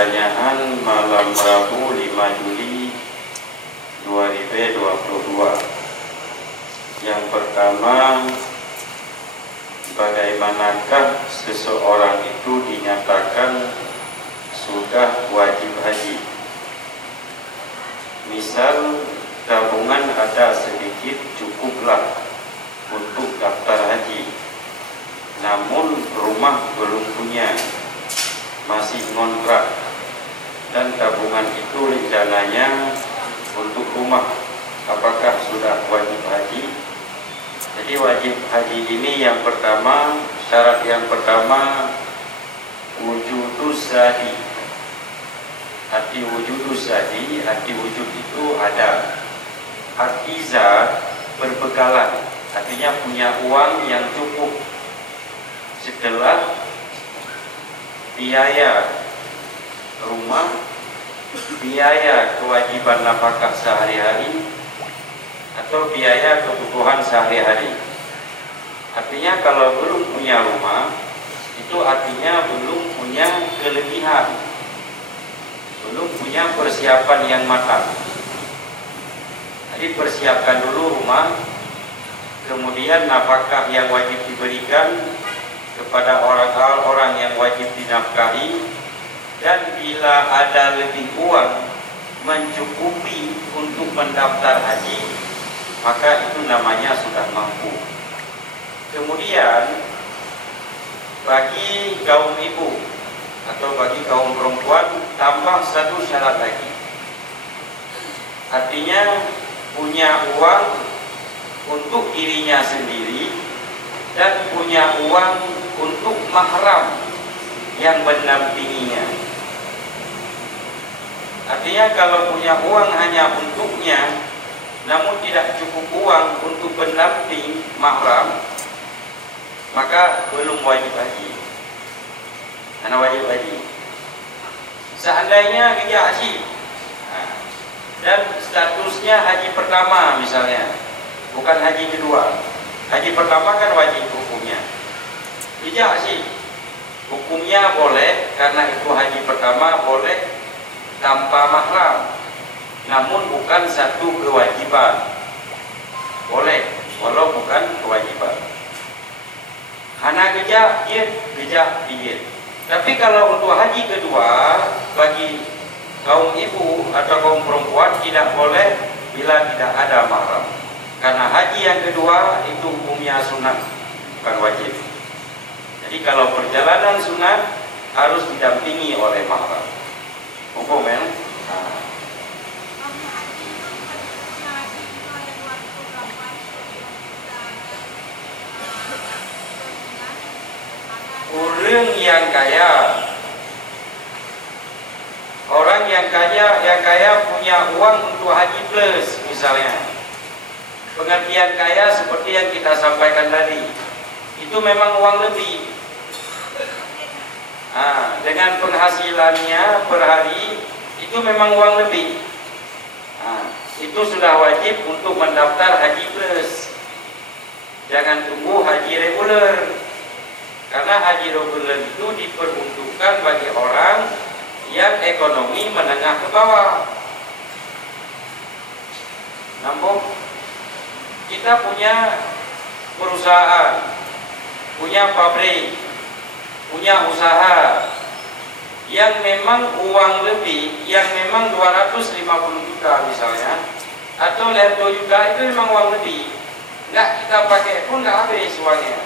pertanyaan malam Rabu 5 Juli 2022. Yang pertama, bagaimanakah seseorang itu dinyatakan sudah wajib haji? Misal tabungan ada sedikit, cukuplah untuk daftar haji, namun rumah belum punya, masih ngontrak, dan tabungan itu rencananya untuk rumah, apakah sudah wajib haji? Jadi wajib haji ini yang pertama, syarat yang pertama wujudus zadi. Arti wujudus zadi, arti wujud itu ada. Arti zat berbekalan, artinya punya uang yang cukup. Setelah biaya rumah, biaya kewajiban nafkah sehari-hari, atau biaya kebutuhan sehari-hari. Artinya kalau belum punya rumah, itu artinya belum punya kelebihan, belum punya persiapan yang matang. Jadi persiapkan dulu rumah, kemudian nafkah yang wajib diberikan kepada orang-orang yang wajib dinafkahi, dan bila ada lebih uang mencukupi untuk mendaftar haji, maka itu namanya sudah mampu. Kemudian bagi kaum ibu atau bagi kaum perempuan tambah satu syarat lagi, artinya punya uang untuk dirinya sendiri dan punya uang untuk mahram yang mendampinginya. Artinya kalau punya uang hanya untuknya, namun tidak cukup uang untuk pendamping mahram, maka belum wajib haji. Karena wajib haji seandainya dia haji dan statusnya haji pertama misalnya, bukan haji kedua. Haji pertama kan wajib hukumnya. Dia haji hukumnya boleh, karena itu haji pertama boleh tanpa mahram, namun bukan satu kewajiban. Boleh walau bukan kewajiban. Hana gejak diet. Tapi kalau untuk haji kedua bagi kaum ibu atau kaum perempuan tidak boleh bila tidak ada mahram. Karena haji yang kedua itu hukumnya sunat, bukan wajib. Jadi kalau perjalanan sunat harus didampingi oleh mahram. Hukum ya? Orang yang kaya punya uang untuk haji plus misalnya. Pengertian kaya seperti yang kita sampaikan tadi, itu memang uang lebih. Dengan penghasilannya per hari itu memang uang lebih. Itu sudah wajib untuk mendaftar haji plus. Jangan tunggu haji reguler. Karena haji reguler itu diperuntukkan bagi orang yang ekonomi menengah ke bawah. Namun kita punya perusahaan, punya pabrik, punya usaha yang memang uang lebih, yang memang 250 juta misalnya, atau 2 juta itu memang uang lebih. Nggak kita pakai pun nggak habis uangnya.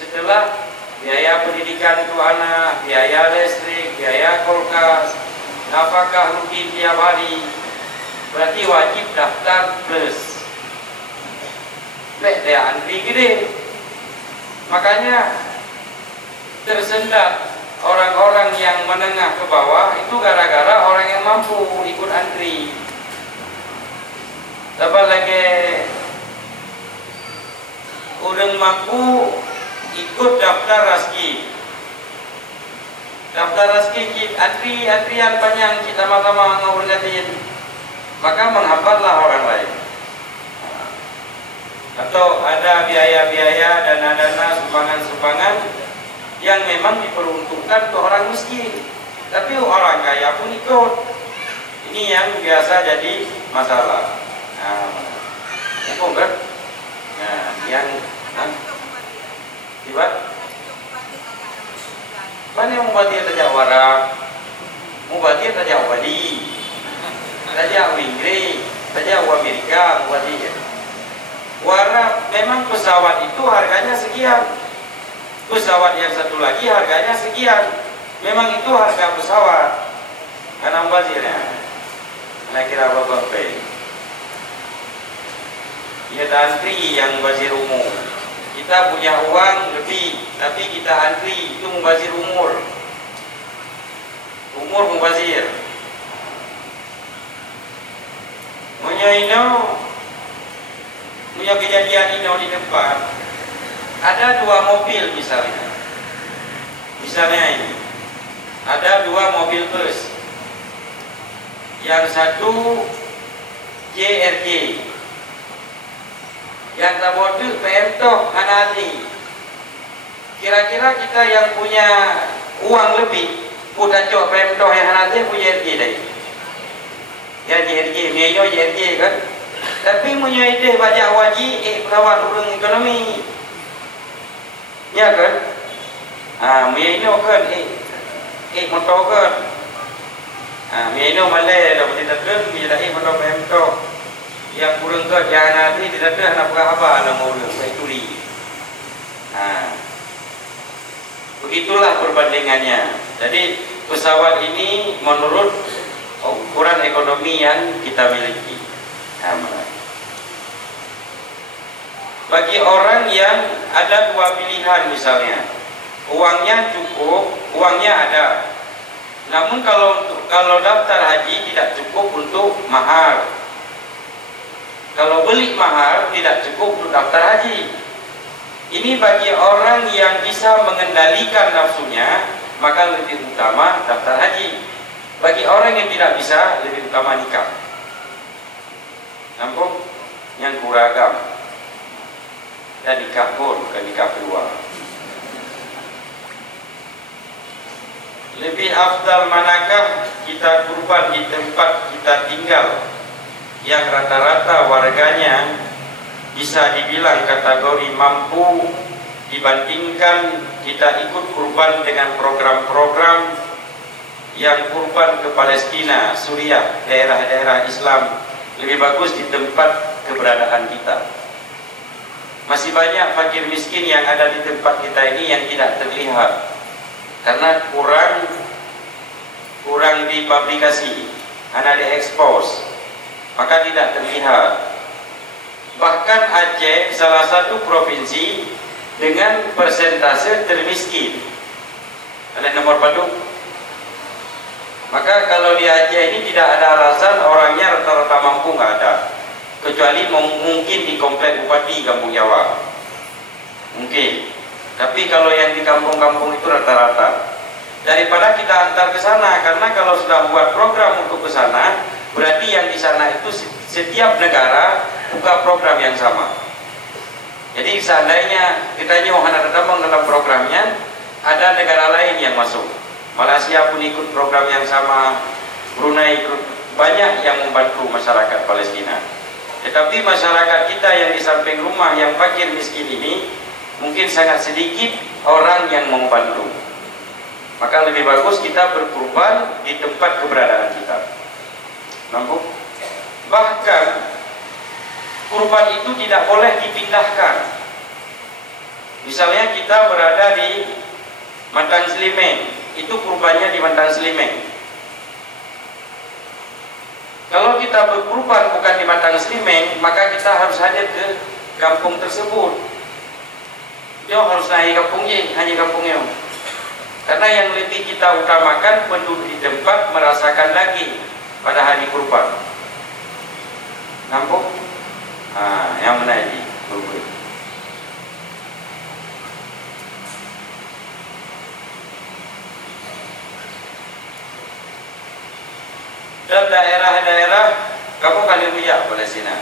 Setelah biaya pendidikan itu anak, biaya listrik, biaya kulkas, nafkah rutin tiap hari, berarti wajib daftar plus. Dia antri gede. Makanya tersendat orang-orang yang menengah ke bawah itu gara-gara orang yang mampu ikut antri. Tambah lagi udah mampu ikut daftar rezeki. Daftar rezeki antrian panjang kita sama-sama ngurgatin, maka menghambatlah orang lain. Atau ada biaya-biaya, dana-dana, sumbangan-sumbangan yang memang diperuntukkan untuk orang miskin. Tapi orang kaya pun ikut. Ini yang biasa jadi masalah. Hukum kan? Nah, yang tiba mana yang mubati tajak warak, mubati tajak wali, tajak Inggris, tajak Amerika, mubati. Warak memang pesawat itu harganya sekian, pesawat yang satu lagi harganya sekian. Memang itu harga pesawat. Karena mubazirnya, saya kira apa-apa. Ya antri yang mubazir umum. Kita punya uang lebih, tapi kita antri, itu mubazir umur mubazir. Punya kejadian ini di depan. Ada 2 mobil misalnya ini. Ada 2 mobil bus. Yang satu JRJ, yang tabodu PMTOH Hanati. Kira-kira kita yang punya uang lebih, udah cok PMTOH yang Hanati punya JRJ deh. Ya JRJ, meyo JRJ kan. Tapi punya ide baca wajib, pesawat urang ekonomi. Ya kan? Meyo kan, motor kan. Meyo malai dah betul kan, bila motor PMTOH. Yang kurang ke jangan nanti tidak ada nak berapa nak mau saya tuli. Begitulah perbandingannya. Jadi pesawat ini menurut ukuran ekonomi yang kita miliki. Bagi orang yang ada 2 pilihan misalnya, uangnya cukup, uangnya ada. Namun kalau daftar haji tidak cukup untuk mahar. Kalau beli mahar tidak cukup untuk daftar haji. Ini bagi orang yang bisa mengendalikan nafsunya, maka lebih utama daftar haji. Bagi orang yang tidak bisa, lebih utama nikah. Nampak? Yang kuragam. Dan nikah pun, bukan nikah kedua. Lebih afdal manakah kita kurban di tempat kita tinggal, yang rata-rata warganya bisa dibilang kategori mampu, dibandingkan kita ikut kurban dengan program-program yang kurban ke Palestina, Suriah, daerah-daerah Islam. Lebih bagus di tempat keberadaan kita. Masih banyak fakir miskin yang ada di tempat kita ini yang tidak terlihat karena kurang dipublikasi, hanya diekspos, maka tidak terlihat. Bahkan Aceh salah satu provinsi dengan persentase termiskin. Ada nomor padu. Maka kalau di Aceh ini tidak ada alasan orangnya rata-rata mampu, nggak ada. Kecuali mungkin di komplek Bupati Kampung Jawa. Mungkin. Tapi kalau yang di kampung-kampung itu rata-rata. Daripada kita antar ke sana, karena kalau sudah buat program untuk ke sana, berarti yang di sana itu setiap negara buka program yang sama. Jadi seandainya kita nyohana terdampang dalam programnya, ada negara lain yang masuk. Malaysia pun ikut program yang sama, Brunei ikut, banyak yang membantu masyarakat Palestina. Tetapi masyarakat kita yang di samping rumah yang fakir miskin ini mungkin sangat sedikit orang yang membantu. Maka lebih bagus kita berkurban di tempat keberadaan kita. Nampak? Bahkan kurban itu tidak boleh dipindahkan. Misalnya kita berada di Mantang Slimeng, itu kurbannya di Mantang Slimeng. Kalau kita berkurban bukan di Mantang Slimeng, maka kita harus hadir ke kampung tersebut. Dia harus naik kampungnya, hanya kampungnya. Karena yang lebih kita utamakan penduduk di tempat merasakan lagi pada hari kurban. Nampak? Yang mana ini? Dan daerah-daerah, kamu kali lihat Palestina.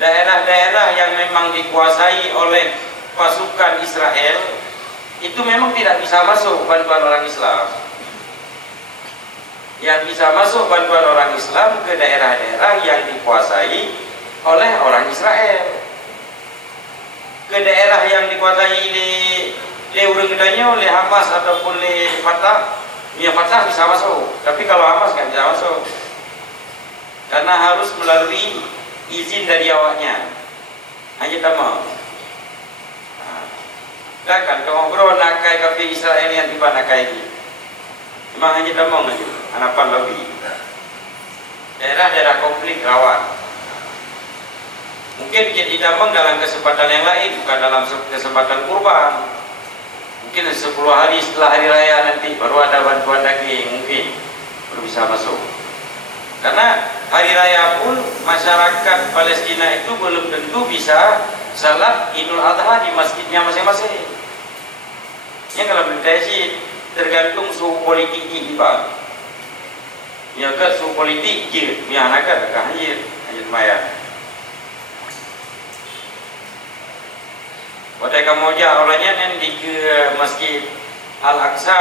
Daerah-daerah yang memang dikuasai oleh pasukan Israel itu memang tidak bisa masuk bantuan orang Islam. Yang bisa masuk bantuan orang Islam ke daerah-daerah yang dikuasai oleh orang Israel. Ke daerah yang dikuasai oleh orang gedanya, oleh Hamas ataupun oleh Fatah, ya Fatah bisa masuk. Tapi kalau Hamas nggak bisa masuk, karena harus melalui izin dari awaknya. Hanya tamu. Nah, kan kalau ngobrol nakai kafe Israel yang tiba nakai ini, memang hanya tamu aja, hanapan lebih. Daerah-daerah konflik rawan. Mungkin jadi damang dalam kesempatan yang lain, bukan dalam kesempatan kurban. Mungkin 10 hari setelah hari raya nanti baru ada bantuan daging, mungkin baru bisa masuk. Karena hari raya pun masyarakat Palestina itu belum tentu bisa salat Idul Adha di masjidnya masing-masing. Ya kalau berita sih tergantung suhu politik di Bang. Ya ke suhu politik je, ya anak kan hanya lumayan. Pada kamu aja orangnya yang di ke Masjid Al-Aqsa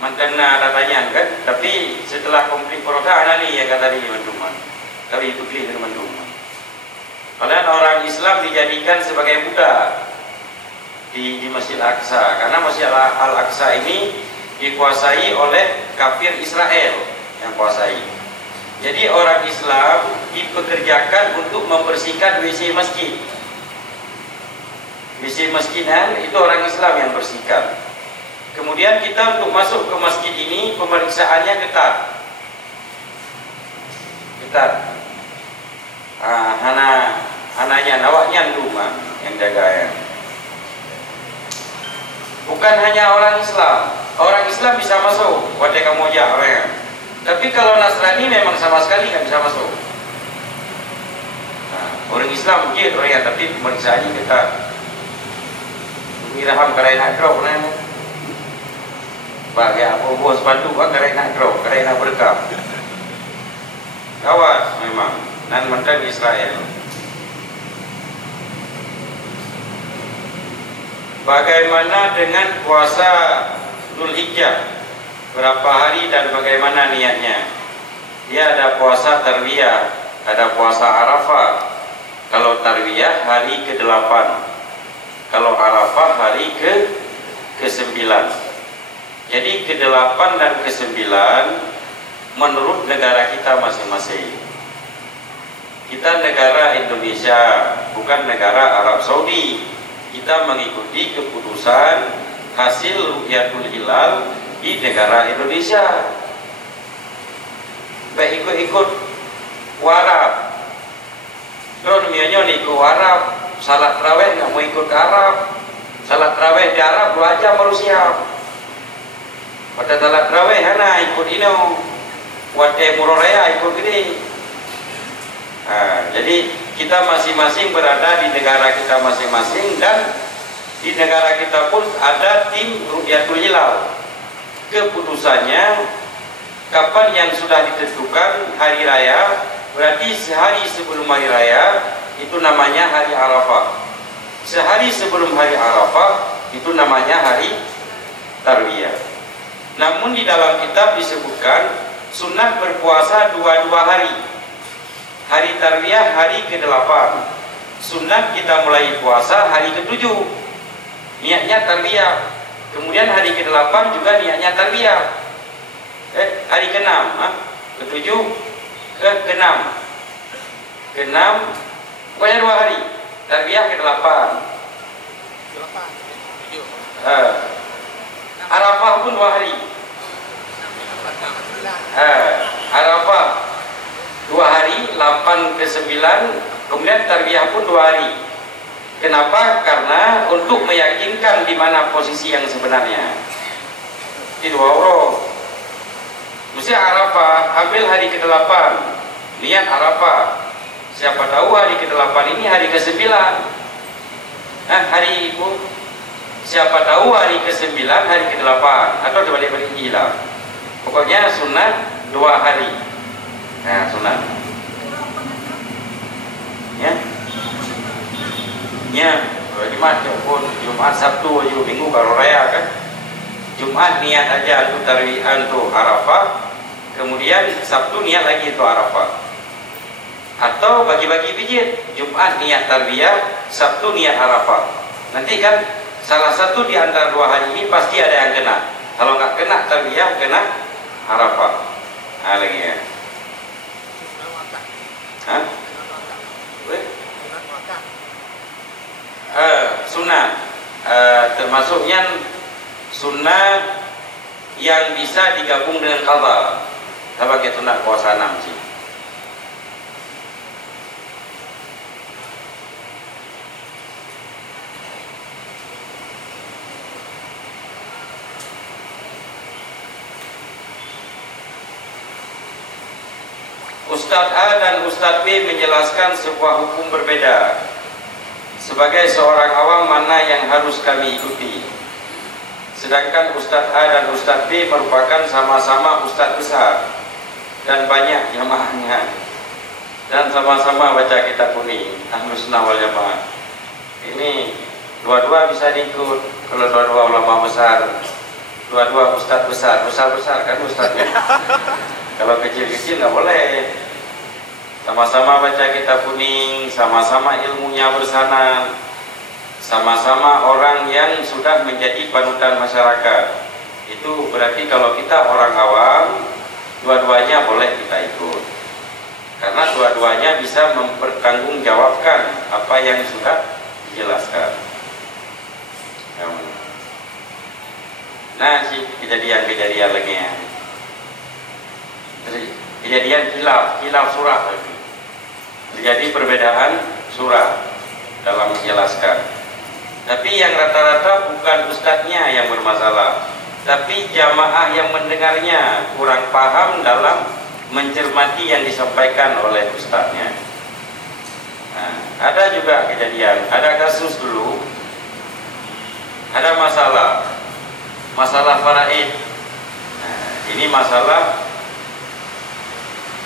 mantena datanya kan, tapi setelah konflik Poroda anali ya kata dia manduman. Kali itu pilih manduman. Kalian orang Islam dijadikan sebagai budak di Masjid Al-Aqsa, karena Masjid Al-Aqsa ini dikuasai oleh kafir Israel yang kuasai. Jadi orang Islam dipekerjakan untuk membersihkan WC masjid. WC masjidan itu orang Islam yang bersihkan. Kemudian kita untuk masuk ke masjid ini pemeriksaannya ketat. Anaknya nawaknya rumah yang jaga ya. Bukan hanya orang Islam bisa masuk. Wadai kamu aja orang. Tapi kalau Nasrani memang sama sekali nggak bisa masuk. Orang Islam mungkin orang, tapi pemeriksaannya ketat. Iraham karai nak drop kan? Bagi apa bos bantu kan karai nak drop, karai nak berkah. Kawas memang dan mentang Israel. Bagaimana dengan puasa Dzulhijjah? Berapa hari dan bagaimana niatnya? Dia ada puasa tarwiyah, ada puasa Arafah. Kalau tarwiyah hari ke-8. Kalau Arafah hari ke-9. Jadi ke-8 dan ke-9 menurut negara kita masing-masing. Kita negara Indonesia, bukan negara Arab Saudi. Kita mengikuti keputusan hasil Ru'yatul Hilal di negara Indonesia. Baik ikut Arab. Kalau niatnya ikut Arab, salat tarawih nggak mau ikut ke Arab. Salat tarawih di Arab 2 jam baru siap. Pada salat tarawih hana ikut ini, wate muroraya ikut gini. Jadi kita masing-masing berada di negara kita masing-masing, dan di negara kita pun ada tim Ru'yatul Hilal. Keputusannya kapan yang sudah ditentukan hari raya, berarti sehari sebelum hari raya itu namanya hari Arafah. Sehari sebelum hari Arafah itu namanya hari Tarwiyah. Namun di dalam kitab disebutkan sunat berpuasa 2 hari. Hari Tarwiyah hari ke-8. Sunat kita mulai puasa hari ke-7. Niatnya Tarwiyah. Kemudian hari ke-8 juga niatnya Tarwiyah. Hari ke-6, ke-7, ke-6. Ke-6 pokoknya 2 hari. Tarwiyah ke-8. Arafah pun 2 hari. Arafah 2 hari, 8 ke 9, kemudian Tarwiyah pun 2 hari. Kenapa? Karena untuk meyakinkan di mana posisi yang sebenarnya. Itu wawro. Mesti Arafah ambil hari ke-8, niat Arafah. Siapa tahu hari ke-8 ini hari ke-9. Hari itu siapa tahu hari ke-9 hari ke-8 atau dibalik-balik hilang. Pokoknya sunat 2 hari. Sunat. Ya. Ya, Jumat pun Jumat Sabtu juga Minggu kalau raya kan. Jumat niat aja untuk tarwiyah untuk Arafah, kemudian Sabtu niat lagi untuk Arafah. Atau bagi-bagi pijit, Jumat niat tarwiyah, Sabtu niat Arafah. Nanti kan salah satu di antara dua hari ini pasti ada yang kena. Kalau nggak kena tarwiyah, kena Arafah. Nah, lagi ya. Hah? Sunnah, termasuknya sunnah yang bisa digabung dengan qadha. Apa kita nak puasa 6 sih? Ustadz A dan Ustadz B menjelaskan sebuah hukum berbeda. Sebagai seorang awam, mana yang harus kami ikuti? Sedangkan Ustadz A dan Ustadz B merupakan sama-sama Ustadz besar dan banyak jamaahnya, dan sama-sama baca kitab kuning Ahlus Sunnah wal Jamaah. Ini dua-dua bisa diikut kalau dua-dua ulama besar, dua-dua Ustadz besar, besar-besar kan Ustadznya. Kalau kecil-kecil nggak boleh. Sama-sama baca kitab kuning, sama-sama ilmunya bersanad, sama-sama orang yang sudah menjadi panutan masyarakat. Itu berarti kalau kita orang awam, dua-duanya boleh kita ikut, karena dua-duanya bisa mempertanggungjawabkan apa yang sudah dijelaskan. Nah, kejadian-kejadian lagi ya. Kejadian khilaf surah lagi. Terjadi perbedaan surah dalam menjelaskan. Tapi yang rata-rata bukan ustadznya yang bermasalah, tapi jamaah yang mendengarnya kurang paham dalam mencermati yang disampaikan oleh ustadznya. Nah, ada juga kejadian, ada kasus dulu, ada masalah faraid. Nah, ini masalah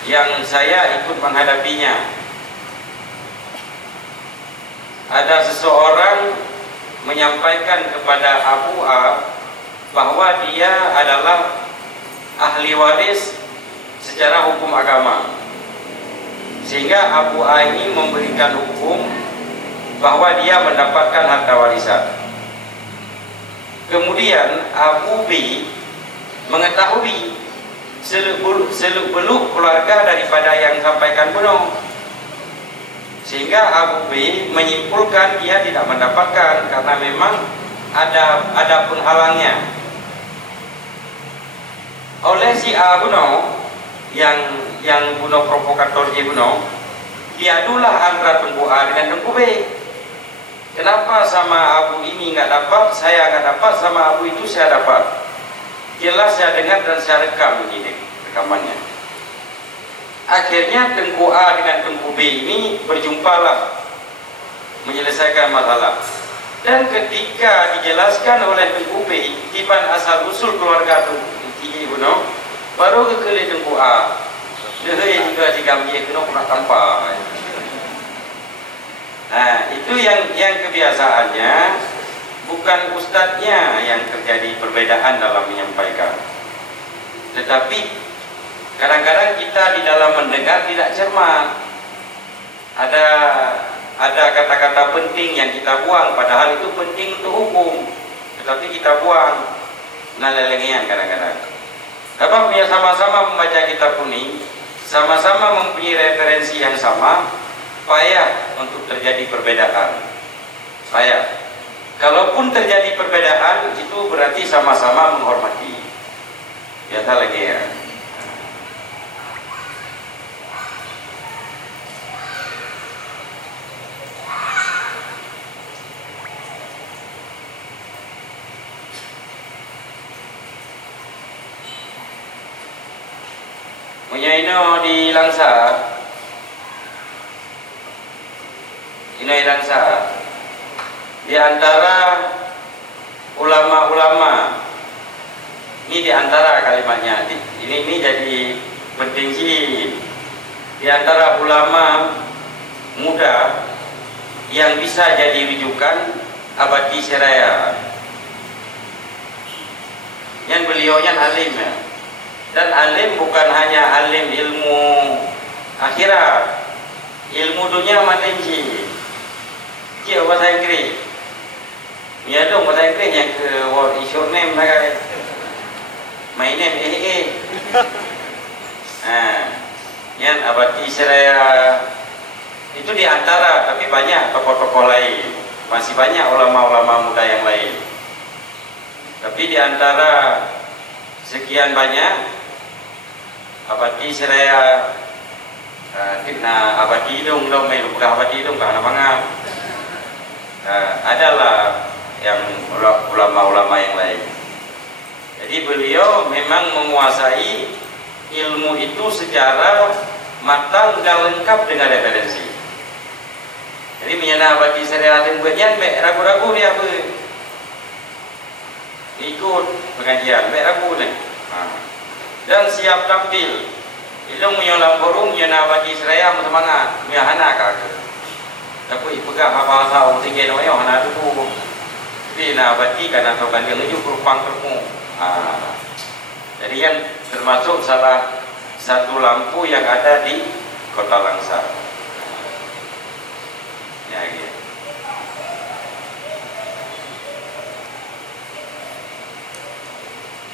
yang saya ikut menghadapinya. Ada seseorang menyampaikan kepada Abu A bahwa dia adalah ahli waris secara hukum agama, sehingga Abu A ini memberikan hukum bahwa dia mendapatkan harta warisan. Kemudian Abu B mengetahui seluk-beluk keluarga daripada yang sampaikan bunuh, sehingga Abu B menyimpulkan dia tidak mendapatkan karena memang ada penghalangnya. Oleh si A bunuh, yang bunuh provokator J bunuh, diadulah antara Tengku A dengan Tengku B. Kenapa sama Abu ini nggak dapat, saya nggak dapat, sama Abu itu saya dapat? Jelas saya dengar dan saya rekam ini rekamannya. Akhirnya Tengku A dengan Tengku B ini berjumpalah menyelesaikan masalah. Dan ketika dijelaskan oleh Tengku B tiban asal usul keluarga Tengku bunuh, baru kekeli Tengku A. Dia juga digambil kena pernah tanpa. Nah, itu yang kebiasaannya, bukan ustadznya yang terjadi perbedaan dalam menyampaikan. Tetapi kadang-kadang kita di dalam mendengar tidak cermat. Ada kata-kata penting yang kita buang, padahal itu penting untuk hukum, tetapi kita buang. Nah, lelengian kadang-kadang. Sebab dia sama-sama membaca kitab kuning, sama-sama mempunyai referensi yang sama, payah untuk terjadi perbedaan. Payah. Kalaupun terjadi perbedaan, itu berarti sama-sama menghormati. Biasa lagi ya. Punyaino di Langsa, di antara ulama-ulama, ini di antara kalimatnya, ini jadi penting sih. Di antara ulama muda yang bisa jadi rujukan Abadi Seraya. Yang beliaunya alim ya. Dan alim bukan hanya alim ilmu akhirat, ilmu dunia mana ji? Ji bahasa Inggeris. Ya dong bahasa Inggeris yang ke what is your name lah. My name yang Abadi Seraya itu diantara, tapi banyak tokoh-tokoh lain, masih banyak ulama-ulama muda yang lain. Tapi diantara sekian banyak Abadi Seraya, Abadi Idung dong, bukan Abadi Idung, karena mangap. Adalah yang ulama-ulama yang lain. Jadi beliau memang menguasai ilmu itu secara matang dan lengkap dengan referensi. Jadi menyana Abadi Seraya dan buatnya ragu-ragu dia apa? Ikut pengajian, ragu nih. Dan siap tampil. Itu menyolam forum menyana Abadi Seraya semangat, menyana kakak. Tapi pegang apa tahu tinggi noyo hana dulu. Jadi na Abadi karena tahu kan dia menuju kurupang termu. Jadi yang termasuk salah satu lampu yang ada di Kota Langsa. Ya gitu.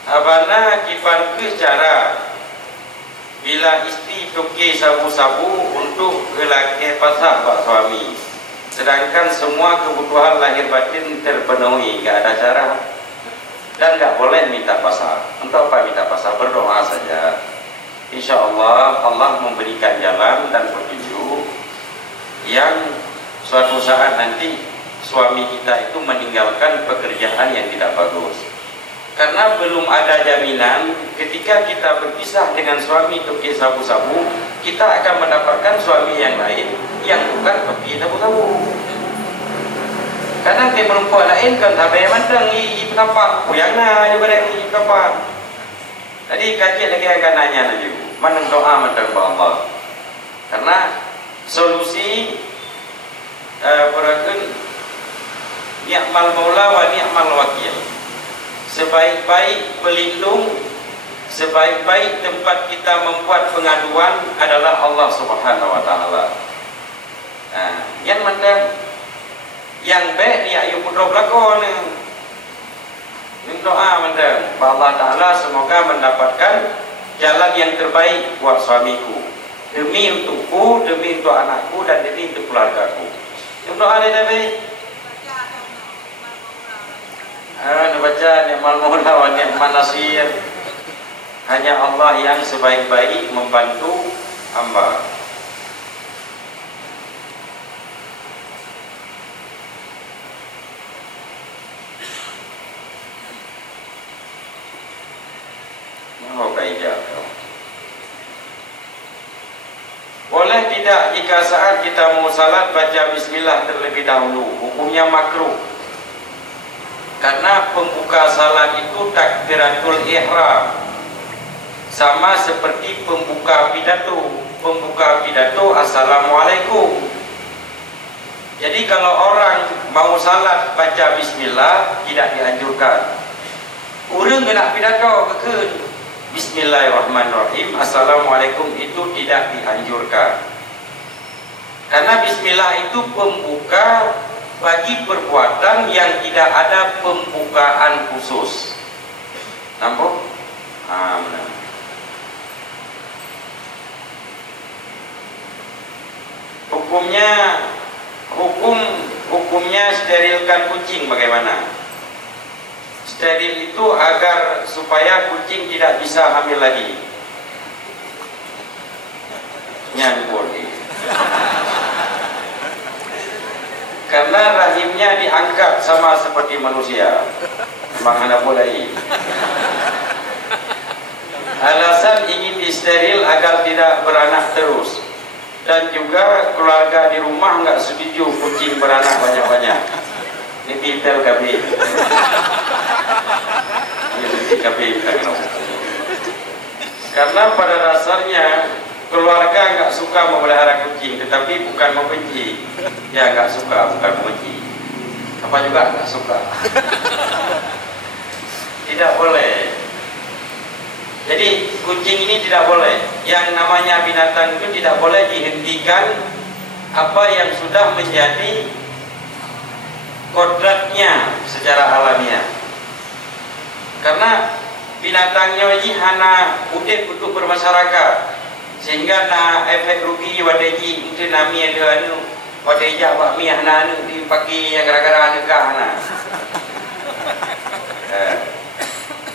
Abana kipan ke cara bila istri tuki sabu-sabu untuk lelaki pasah pak suami, sedangkan semua kebutuhan lahir batin terpenuhi, nggak ada cara dan nggak boleh minta pasah. Untuk apa minta pasah? Berdoa saja. Insya Allah Allah memberikan jalan dan petunjuk yang suatu saat nanti suami kita itu meninggalkan pekerjaan yang tidak bagus. Karena belum ada jaminan ketika kita berpisah dengan suami toki sabu-sabu, kita akan mendapatkan suami yang lain yang bukan toki sabu-sabu. Kadang ke perempuan lain kan sampai mandang i pendapat, puyangna juga ada i pendapat. Tadi kaji lagi akan nanya lagi, mana doa mandang Allah. Karena solusi beragun ni'mal maula wa ni'mal wakil. Sebaik-baik pelindung, sebaik-baik tempat kita membuat pengaduan adalah Allah Subhanahu wa taala. Yang mandang yang baik ni ayu putra belakon ni doa mandang Allah taala semoga mendapatkan jalan yang terbaik buat suamiku, demi untukku, demi untuk anakku dan demi untuk keluargaku. Yang doa dia baik. Baca ni'mal maula wa ni'man nasir. Hanya Allah yang sebaik-baik membantu hamba. Boleh tidak jika saat kita mau salat baca bismillah terlebih dahulu? Hukumnya makruh. Karena pembuka salat itu takbiratul ihram, sama seperti pembuka pidato. Pembuka pidato assalamualaikum. Jadi kalau orang mau salat baca bismillah tidak dianjurkan. Urang nak pidato ke bismillahirrahmanirrahim, assalamualaikum itu tidak dianjurkan. Karena bismillah itu pembuka bagi perbuatan yang tidak ada pembukaan khusus. Nampak? Benar. Hukumnya sterilkan kucing bagaimana? Steril itu agar supaya kucing tidak bisa hamil lagi. Nyangkul. Karena rahimnya diangkat sama seperti manusia. Memang anda mulai. Alasan ingin disteril agar tidak beranak terus. Dan juga keluarga di rumah nggak setuju kucing beranak banyak-banyak. Ini pintel kami. Karena pada dasarnya keluarga nggak suka memelihara kucing, tetapi bukan membenci. Ya nggak suka, bukan membenci. Apa juga nggak suka. Tidak boleh. Jadi kucing ini tidak boleh. Yang namanya binatang itu tidak boleh dihentikan apa yang sudah menjadi kodratnya secara alamiah. Karena binatangnya ini hanya udip untuk bermasyarakat, sehingga na efek rugi wadeji mungkin nami ada anu wadeji apa mi hana anu dipakai yang gara-gara anu kahana.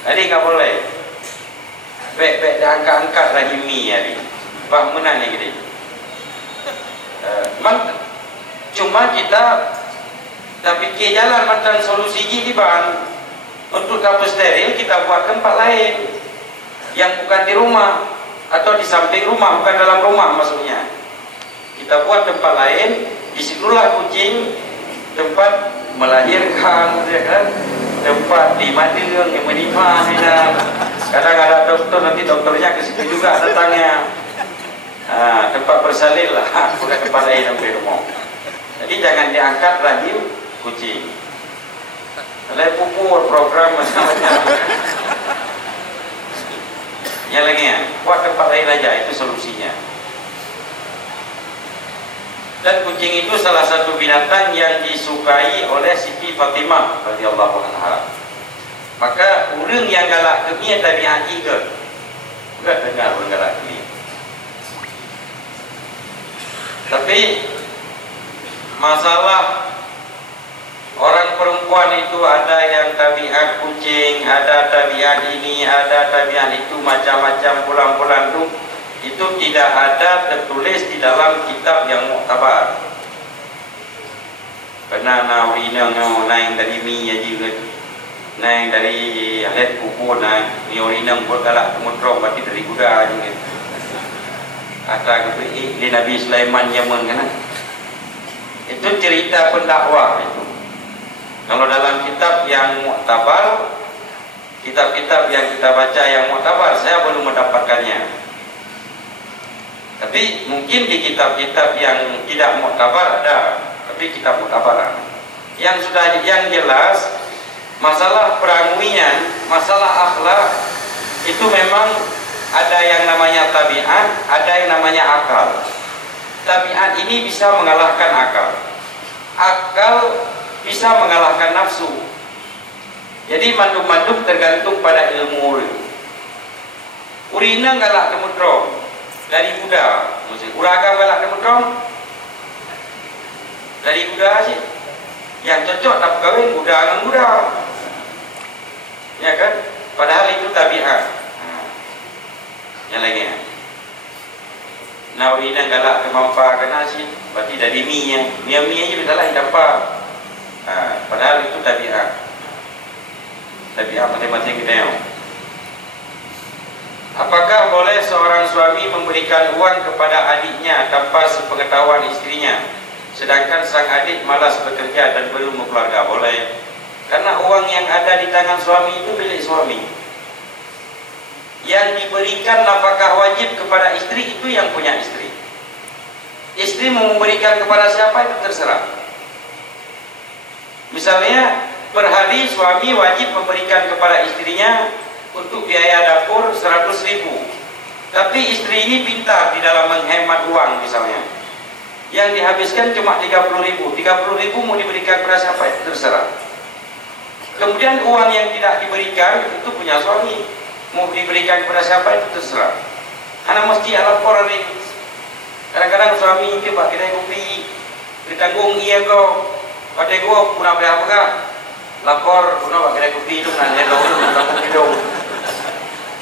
Jadi nggak boleh. Bek diangkat-angkat rahimi ya di. Bang mana ni gini. Cuma kita fikir jalan macam solusi gini bang. Untuk dapur steril kita buat tempat lain yang bukan di rumah atau di samping rumah, bukan dalam rumah maksudnya. Kita buat tempat lain, disitulah kucing tempat melahirkan, ya kan? Tempat di madung yang menimah. Kadang ada dokter, nanti dokternya ke situ juga datangnya. Tempat bersalin lah, bukan tempat lain sampai rumah. Jadi jangan diangkat rahim kucing. Oleh pupur program macam-macam. Yang lagi ya, buat tempat lain aja, itu solusinya. Dan kucing itu salah satu binatang yang disukai oleh Siti Fatimah radhiyallahu anha. Maka orang yang galak kemia tabiat juga. Enggak dengar orang galak kemia. Tapi masalah orang perempuan itu ada yang tabiat kucing, ada tabiat ini, ada tabiat itu, macam-macam pulang-pulang itu tidak ada tertulis di dalam kitab yang muktabar. Pernah nawina naing dari mi aja naing dari alat pupur naing mi orinang bergalak kemutrong berarti dari kuda aja gitu. Ada di Nabi Sulaiman Yaman kan? Itu cerita pendakwah itu. Kalau dalam kitab yang muktabar, kitab-kitab yang kita baca yang muktabar, saya belum mendapatkannya. Tapi mungkin di kitab-kitab yang tidak muktabar ada, tapi kitab muktabar. Yang sudah yang jelas, masalah peranguian, masalah akhlak itu memang ada yang namanya tabiat, ada yang namanya akal. Tabiat ini bisa mengalahkan akal. Akal bisa mengalahkan nafsu. Jadi manduk-manduk tergantung pada ilmu uri. Urina galak kemutrong dari muda, maksud uraga galak kemutrong dari muda sih. Yang cocok tak kawin muda dengan muda. Ya kan? Padahal itu tabiat. Yang lainnya. Nah urina galak kemampa kena sih. Berarti dari mi-nya. Mi-nya aja bisa lah dapat. Padahal itu tabiat. Tabiat matematik kita yang. Apakah boleh seorang suami memberikan uang kepada adiknya tanpa sepengetahuan istrinya, sedangkan sang adik malas bekerja dan belum berkeluarga? Boleh. Karena uang yang ada di tangan suami itu milik suami. Yang diberikan nafkah wajib kepada istri itu yang punya istri. Istri mau memberikan kepada siapa itu terserah. Misalnya per hari suami wajib memberikan kepada istrinya untuk biaya dapur 100.000. Tapi istri ini pintar di dalam menghemat uang misalnya. Yang dihabiskan cuma 30.000. 30.000 mau diberikan kepada siapa itu terserah. Kemudian uang yang tidak diberikan itu punya suami. Mau diberikan kepada siapa itu terserah. Anak mesti lapor ni. Kadang-kadang suami itu pak kedai kopi ditanggung iya kau. Pada gua pernah berapa kah? Lapor pernah pak kedai kopi itu kan hello tanggung hidung.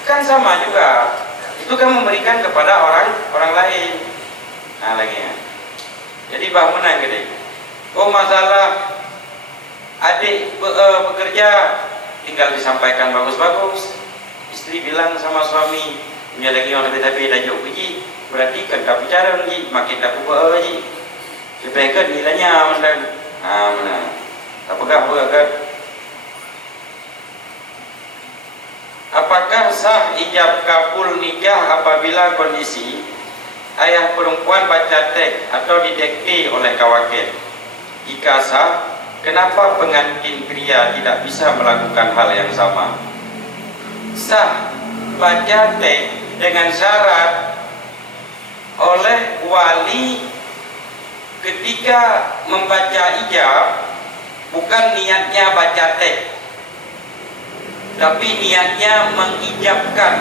Kan sama juga. Itu kan memberikan kepada orang lain. Nah lagi ya. Jadi bangunan gede. Oh masalah adik bekerja tinggal disampaikan bagus-bagus. Istri bilang sama suami, punya lagi orang lebih dah jauh pergi, berarti kan tak bicara lagi, makin tak ubah lagi. Sebaiknya nilainya macam, mana? Tak pegang. Apakah sah ijab kabul nikah apabila kondisi ayah perempuan baca teks atau didikte oleh kawakil? Jika sah, kenapa pengantin pria tidak bisa melakukan hal yang sama? Sah baca teks dengan syarat oleh wali ketika membaca ijab, bukan niatnya baca teks, tapi niatnya mengijabkan,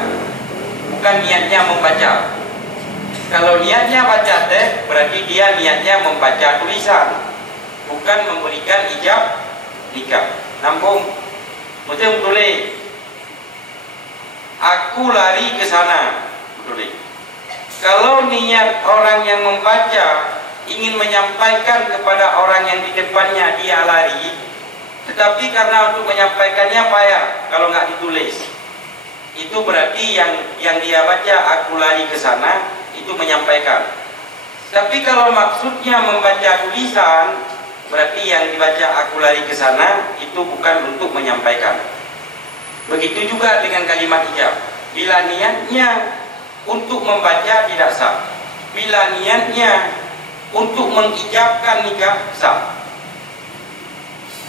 bukan niatnya membaca. Kalau niatnya baca teks, berarti dia niatnya membaca tulisan, bukan memberikan ijab nikah. Nampung, betul tulis. Aku lari ke sana, tulis. Kalau niat orang yang membaca ingin menyampaikan kepada orang yang di depannya dia lari, tetapi karena untuk menyampaikannya payah kalau nggak ditulis, itu berarti yang dia baca aku lari ke sana itu menyampaikan. Tapi kalau maksudnya membaca tulisan, berarti yang dibaca aku lari ke sana itu bukan untuk menyampaikan. Begitu juga dengan kalimat ijab. Bila niatnya untuk membaca tidak sah, bila niatnya untuk mengijabkan nikah sah.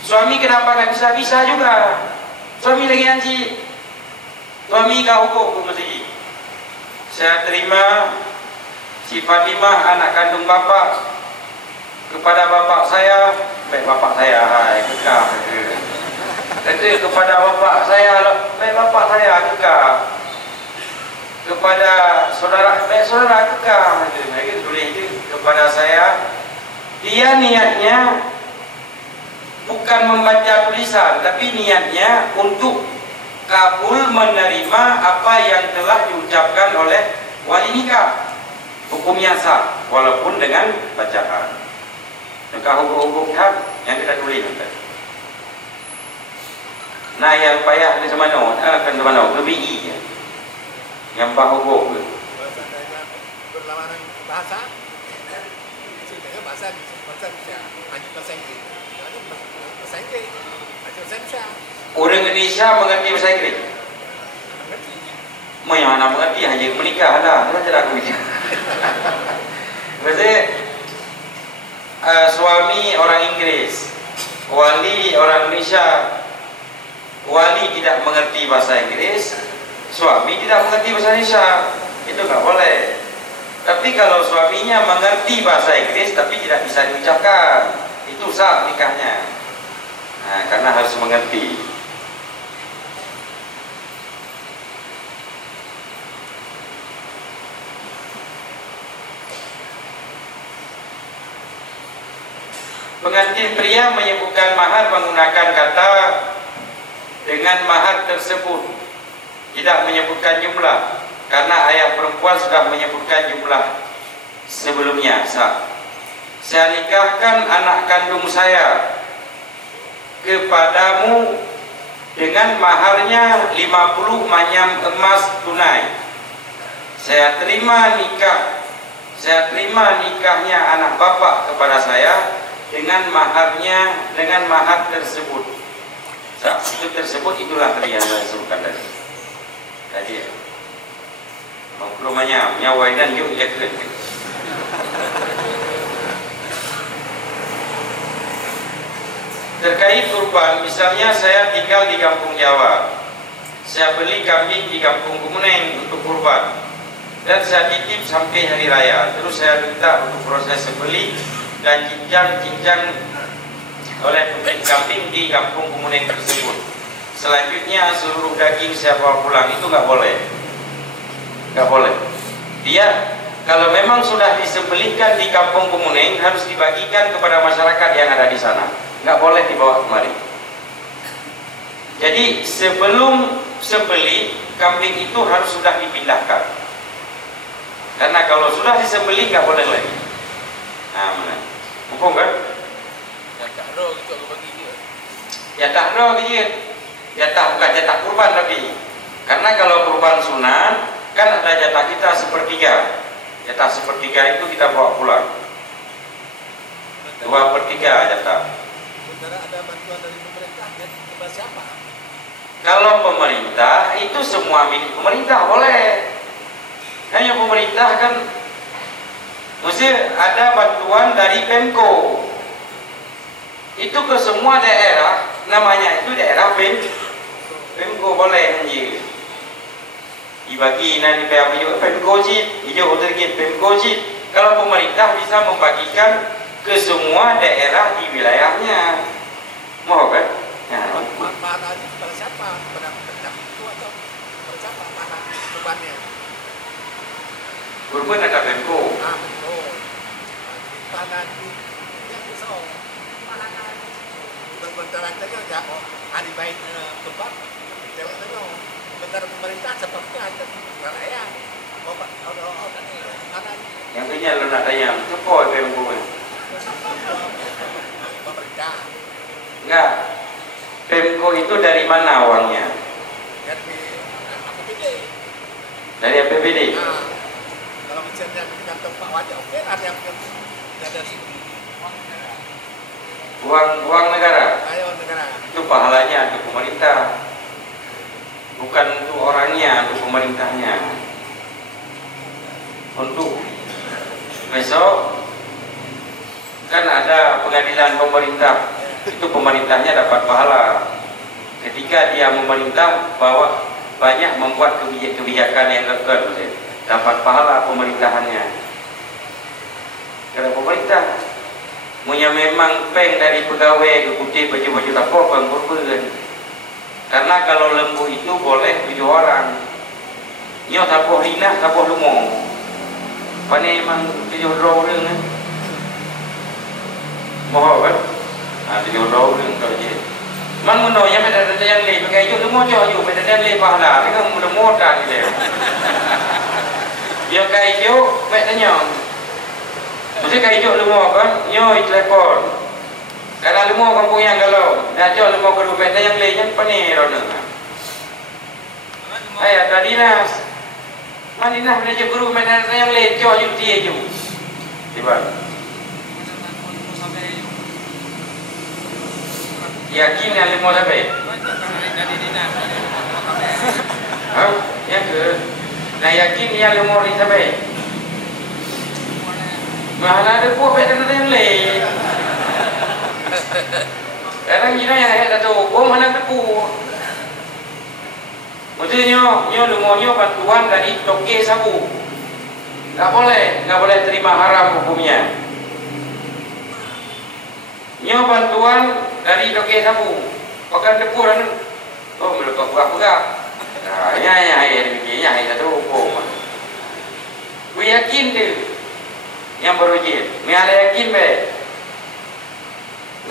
Suami kenapa nggak bisa juga? Suami lagi ngaji, suami kau hukum mesti. Saya terima si Fatimah anak kandung bapak kepada bapak saya, baik bapak saya, hai kekah. Jadi kepada bapak saya, baik bapak saya kekah. Kepada saudara, baik saudara kekah. Jadi tulis itu kepada saya. Dia niatnya bukan membaca tulisan, tapi niatnya untuk kabul menerima apa yang telah diucapkan oleh wali nikah. Hukumnya sah, walaupun dengan bacaan. Maka hukum-hukum yang kita tulis nanti. Nah, yang payah di mana? Akan di mana? Ke BI ya. Yang bahu berlawanan bahasa, sebenarnya bahasa bisa hanya bahasa Inggris, bahasa Inggris, bahasa Indonesia. Orang Indonesia mengerti bahasa Inggris. Mau yang mana mengerti hanya menikah lah, kita tidak menikah. Maksudnya suami orang Inggris, wali orang Indonesia. Wali tidak mengerti bahasa Inggris, suami tidak mengerti bahasa Indonesia, itu nggak boleh. Tapi kalau suaminya mengerti bahasa Inggris tapi tidak bisa diucapkan, itu sah nikahnya. Nah, karena harus mengerti. Pengantin pria menyebutkan mahar menggunakan kata dengan mahar tersebut, tidak menyebutkan jumlah, karena ayah perempuan sudah menyebutkan jumlah sebelumnya. Saya nikahkan anak kandung saya kepadamu dengan maharnya 50 manyam emas tunai. Saya terima nikahnya anak bapak kepada saya dengan maharnya, dengan mahar tersebut. Itu tersebut itulah tadi yang saya sebutkan tadi. Mau ke rumahnya, nyawainan yuk ikat. Terkait kurban, misalnya saya tinggal di kampung Jawa, saya beli kambing di kampung Kemuneng untuk kurban, dan saya titip sampai hari raya. Terus saya minta untuk proses sembelih dan cincang oleh pemilik kambing di kampung Kemuneng tersebut. Selanjutnya seluruh daging saya bawa pulang, itu nggak boleh. Nggak boleh. Dia kalau memang sudah disembelihkan di kampung Kemuneng, harus dibagikan kepada masyarakat yang ada di sana. Nggak boleh dibawa kemari. Jadi sebelum sembelih, kambing itu harus sudah dipindahkan. Karena kalau sudah disembelih nggak boleh lagi. Nah, mana? Hukum kan? Jatah roh gitu. Jatah bukan jatah kurban tapi. Karena kalau kurban sunat kan ada jatah kita sepertiga. Jatah sepertiga itu kita bawa pulang. 2/3 jatah. Sementara ada bantuan dari pemerintah, kepada siapa? Kalau pemerintah itu semua milik pemerintah boleh. Hanya pemerintah kan mesti ada bantuan dari Pemko. itu ke semua daerah, namanya itu daerah Pemko boleh anjir. Dibagi nanti PAPU Pemkojit, hijau tergit Pemkojit. Kalau pemerintah bisa membagikan ke semua daerah di wilayahnya, mau kan? Ya, mana ini kepada siapa? Kepada pemerintah itu atau kepada siapa? Mana bebannya? Kurban ada Pemko. Betul. Mana itu yang bisa bentar saja ya. Hari baik tempat. Jawab saja. Bentar pemerintah sepertinya ada raya. Yang kenya lu nak tanya, apa Pemko? Pemerintah. Enggak. Pemko itu dari mana uangnya? Dari APBD. Dari APBD. Nah, kalau misalnya dengan tempat wajah, oke, ada yang dari sini. Uang negara. Ayo negara. Itu pahalanya untuk pemerintah, bukan untuk orangnya, untuk pemerintahnya. Untuk besok kan ada pengadilan pemerintah, itu pemerintahnya dapat pahala ketika dia memerintah bahwa banyak membuat kebijakan yang legal, dapat pahala pemerintahannya. Kalau pemerintah punya memang peng dari pegawai ke putih baju-baju lapor pengkorban, karena kalau lembu itu boleh 7 orang, nyo tapoh rina tapoh lumong, pane emang 7 orang kan, mau kan? 7 orang kalau je. Man menonya pada ada yang le pakai ju lumong jo pada ada le pahala, kan mudah modan dia. Dia kai ju mek tanya. Mesti kai ju lumong kan, nyo telepon. Kalau lumong kampung yang galau, dah jo lumong ke rumah yang le yang pane rona. Ayah tadi nas. Mani nah belajar guru mana yang le jo ju tie ju. Tiba. Yakin yang lima sampai? Yang ke? Nah yakin yang lima sampai? Mana ada buah beda yang lain? Kadang kita yang ada tu, buah mana ada buah? Maksudnya, nyo bantuan dari toke sabu. nggak boleh terima haram hukumnya. Nyo bantuan dari toke sabu, pakai depur anu, oh melukak buka. Nah, ya satu hukum. Gue yakin deh, yang berujit, miala yakin be,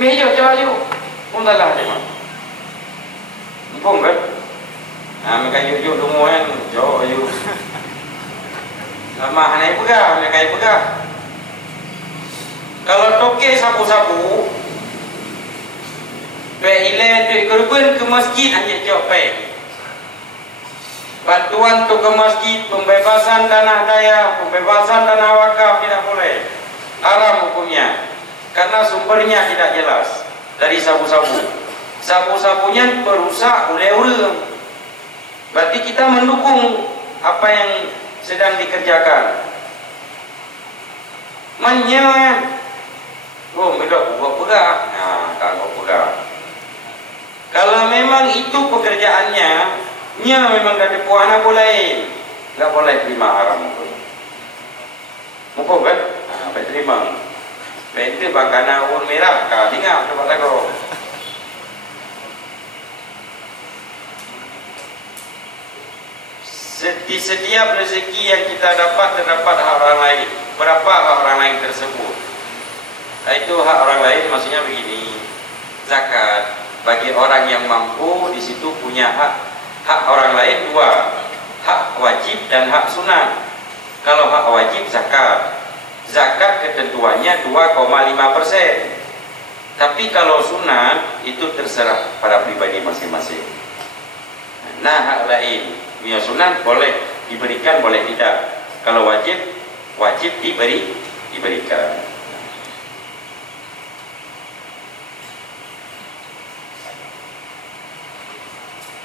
mejo jauh, undalah cuma, empung kan? Nah, mereka yuk lumayan jauh. Lama aneh pegah. Kalau toke sabu-sabu, ile tu korban ke masjid hanya jauh pe. Bantuan tu ke masjid, pembebasan tanah daya, pembebasan tanah wakaf tidak boleh. Haram hukumnya. Karena sumbernya tidak jelas dari sabu-sabu. Sabu-sabunya berusak oleh orang. Berarti kita mendukung apa yang sedang dikerjakan. Menyewa. Oh, medok buat pegang. Nah, kalau pegang. Kalau memang itu pekerjaannya, nya memang dari puana boleh, nggak boleh terima haram. Mumpung kan? Nah, boleh terima. Bente bakana urun merah, kah tinggal coba lagu. Di setiap rezeki yang kita dapat terdapat hak orang lain. Berapa hak orang lain tersebut? Itu hak orang lain maksudnya begini. Zakat bagi orang yang mampu di situ punya hak orang lain dua, hak wajib dan hak sunat. Kalau hak wajib zakat ketentuannya 2,5%. Tapi kalau sunat itu terserah pada pribadi masing-masing. Nah, hak lain, punya sunat boleh diberikan, boleh tidak. Kalau wajib diberikan.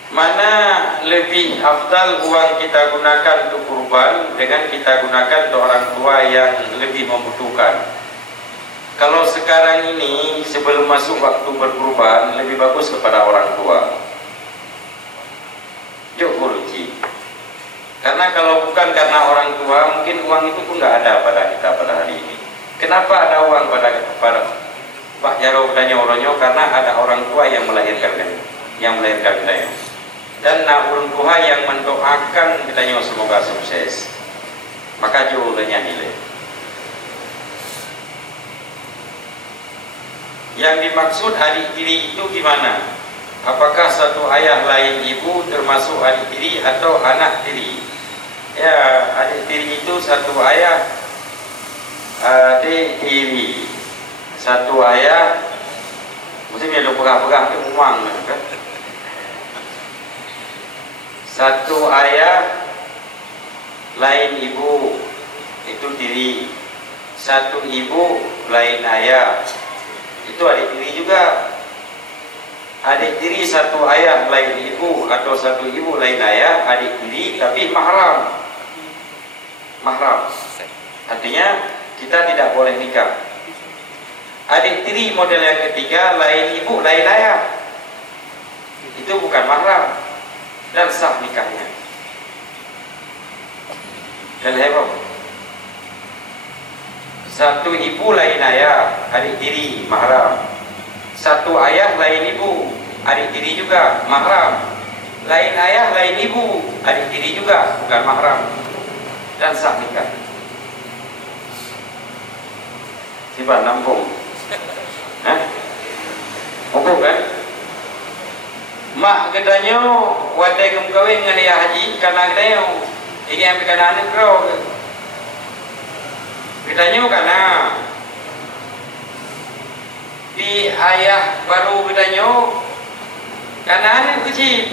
Mana lebih afdal uang kita gunakan untuk kurban dengan kita gunakan untuk orang tua yang lebih membutuhkan? Kalau sekarang ini sebelum masuk waktu berkurban lebih bagus kepada orang tua. Yuk uruci. Karena kalau bukan karena orang tua, mungkin uang itu pun nggak ada pada kita pada hari ini. Kenapa ada uang pada Pak Jarwo bertanya Oronyo? Karena ada orang tua yang melahirkan kita. Dan orang tua yang mendoakan kita semoga sukses. Maka juga nilai. Yang dimaksud adik tiri itu gimana? Apakah satu ayah lain ibu termasuk adik tiri atau anak tiri? Ya, adik tiri itu satu ayah, adik tiri satu ayah. Mesti dia pegang-pegang ke uang kan? Satu ayah lain ibu itu tiri, satu ibu lain ayah itu adik tiri juga. Adik tiri satu ayah lain ibu atau satu ibu lain ayah, adik tiri tapi mahram. Artinya kita tidak boleh nikah. Adik tiri model yang ketiga lain ibu lain ayah, itu bukan mahram dan sah nikahnya. Dan hebat. Satu ibu lain ayah, adik tiri mahram. Satu ayah lain ibu, adik tiri juga mahram. Lain ayah lain ibu, adik tiri juga bukan mahram dan sah nikah. Tiba nampung. Hukum kan? Mak katanya wadai kamu kawin dengan ayah haji karena katanya ini ambil karena anak kau. Katanya karena di ayah baru katanya karena anak kecil.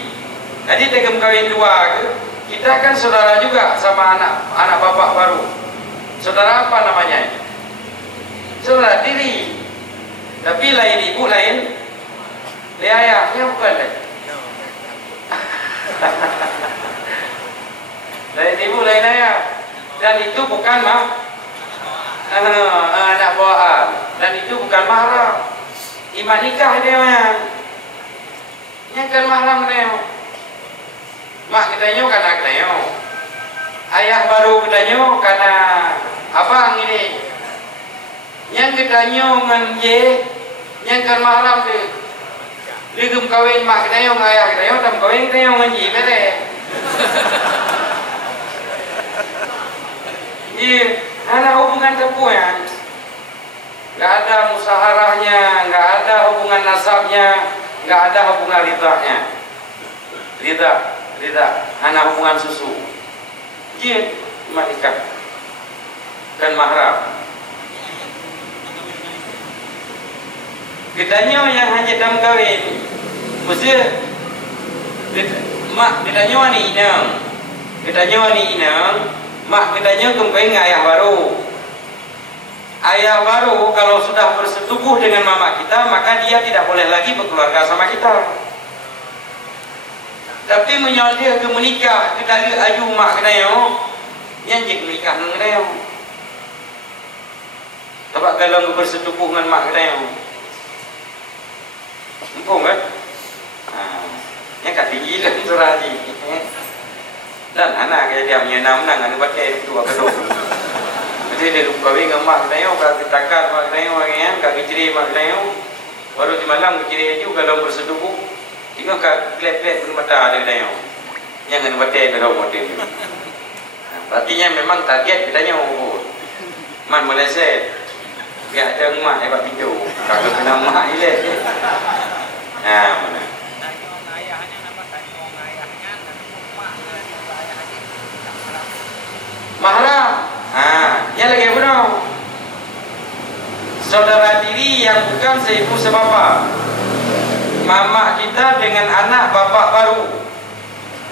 Jadi kamu kawin dua ke? Kita kan saudara juga sama anak bapak baru. Saudara apa namanya? Saudara tiri. Tapi lain ibu lain ayahnya bukan lain. Lain ibu lain ayah. Dan itu bukan anak bawaan. Dan itu bukan mahram. Iman nikah dia yang. Yang kan mahram dia. Mak katanya karena katanya. Ayah baru katanya karena abang ini. Yang katanya ngan yang kan mahram dia. Ligum kawin mak katanya ayah katanya tam kawin katanya ngan bete. Iya, ada hubungan tepuan. Nggak ada musaharahnya, nggak ada hubungan nasabnya, nggak ada hubungan ridhanya. Ridha, hanya hubungan susu. Jin, nikah dan mahram. Kitanya yang hanya dalam kawin, mesti mak kitanya wani inang, mak kitanya kembali ayah baru. Ayah baru kalau sudah bersetubuh dengan mama kita, maka dia tidak boleh lagi berkeluarga sama kita. Tapi menyalih ke menikah, kita lihat aju mak kitanya, yang jadi menikah dengan kitanya. Sebab kalau bersetubuh dengan mak kitanya. Empung kan? Yang kat tinggi kan surah haji. Dan anak dia punya enam anak pakai tua kedua. Jadi dia lupa dengan mak kita kak takar mak kita yang kak keciri mak kita baru di malam keciri itu kalau bersetubuh tinggal kak klep bermata ada kita yang kan batai kalau model. Artinya memang target kita man Malaysia. Biar ada mak hebat pinjau. Kagak kena mak ile. Mana? Mahram. Yang lagi apa dong? Saudara tiri yang bukan seibu sebapa. Mama kita dengan anak bapak baru.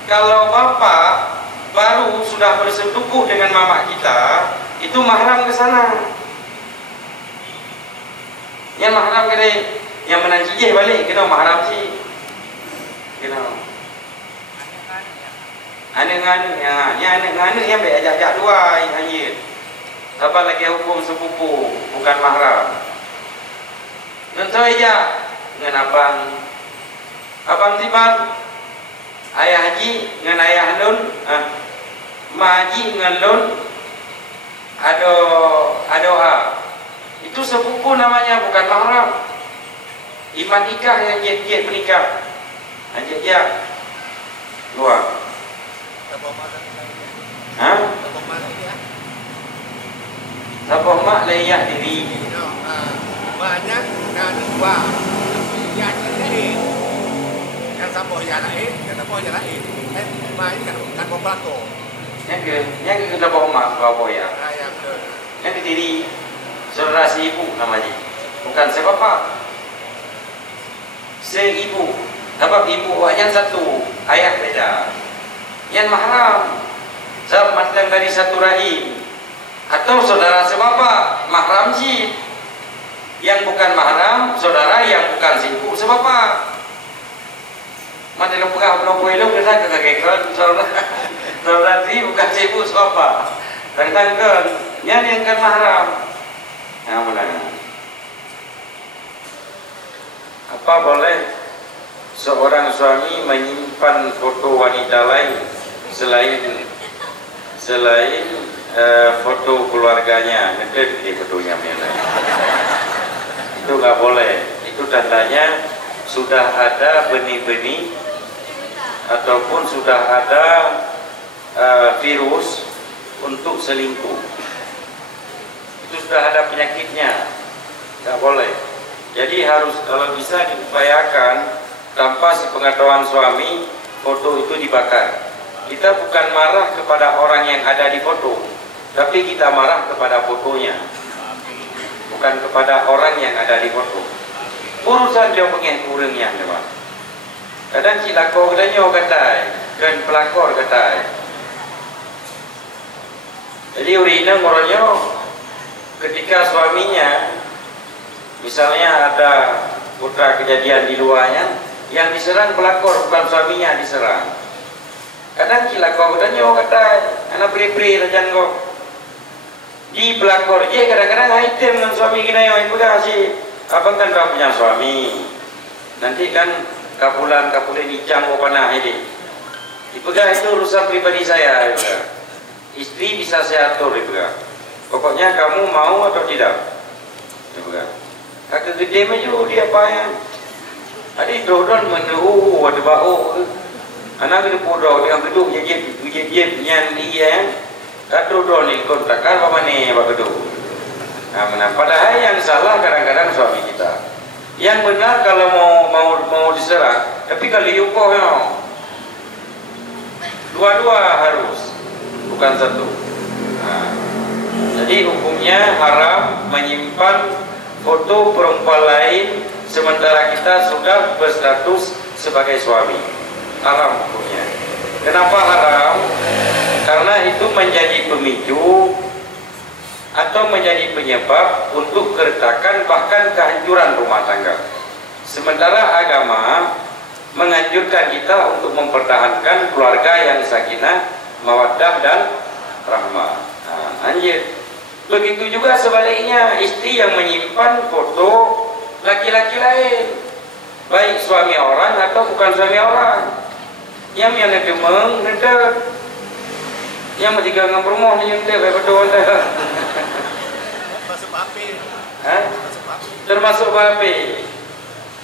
Kalau bapak baru sudah bersetubuh dengan mama kita, itu mahram ke sana. Yang mahram kena yang menanjijih balik kena mahram sih. Kena. Anak-anak yang ajak dua yang hanya. Apa lagi hukum sepupu bukan mahram. Nentu aja dengan abang tiban, ayah haji dengan ayah lun, ma haji dengan lun, adoa. Itu sepupu namanya, bukan mahram. Iman nikah yang jet menikah, aja dia luar. Sabah mak layak diri. Banyak dan dua. Ya jadi yang sabah ya lain, yang sabah ya lain. Mak ini kan pelakor. Yang ke sabah mak sabah ya. Ya betul. Yang diri saudara si ibu namanya, bukan si bapak. Si ibu, sebab ibu hanya satu, ayah beda. Yang mahram, sebab matang dari satu rahim. Atau saudara sebapa mahram sih, yang bukan mahram saudara yang bukan si ibu sebapa. Mati lepukah belum boleh kita kekekon saudara si bukan si ibu sebapa. Tentang yang kan mahram. Yang mana? Apa boleh seorang suami menyimpan foto wanita lain selain foto keluarganya? Ngedit di fotonya mana? Itu nggak boleh. Itu tandanya sudah ada benih-benih ataupun sudah ada virus untuk selingkuh. Itu sudah ada penyakitnya, nggak boleh. Jadi harus, kalau bisa diupayakan tanpa sepengetahuan suami, foto itu dibakar. Kita bukan marah kepada orang yang ada di foto, tapi kita marah kepada fotonya, bukan kepada orang yang ada di foto. Urusan dia pengen kurangnya, teman. Kadang cilako katanya katai, dan pelakor katai. Jadi urina ngoronyo ketika suaminya, misalnya ada putra kejadian di luarnya, yang diserang pelakor bukan suaminya diserang. Kadang cilako katanya katai, anak beri-beri rajan kok. Di pelakor je kadang-kadang item dengan suami kita yang ibu kasih. Abang kan dah punya suami. Nanti kan kapulan dicang kok panah ini. Ibuga itu urusan pribadi saya. Ibuga. Istri bisa saya atur ibuga. Pokoknya kamu mau atau tidak. Ibuga. Kakak gede maju dia payah. Adik dodon menduh ada bau. Anak itu podo dengan gedung jejep yang dia. Kak dodon ni kontrakan apa mana pak gedung. Nah, padahal yang salah kadang-kadang suami kita. Yang benar kalau mau diserang, tapi kalau yukoh ya. Dua-dua harus, bukan satu. Nah, jadi hukumnya haram menyimpan foto perempuan lain sementara kita sudah berstatus sebagai suami. Haram hukumnya. Kenapa haram? Karena itu menjadi pemicu atau menjadi penyebab untuk keretakan bahkan kehancuran rumah tangga. Sementara agama menganjurkan kita untuk mempertahankan keluarga yang sakinah, mawaddah dan rahmah. Nah, anjir. Begitu juga sebaliknya, istri yang menyimpan foto laki-laki lain, baik suami orang atau bukan suami orang. Yang ngedemeng, ngedek. Yang mestiga dengan rumah ni yang dia berdoa dah. Masuk api. Termasuk api.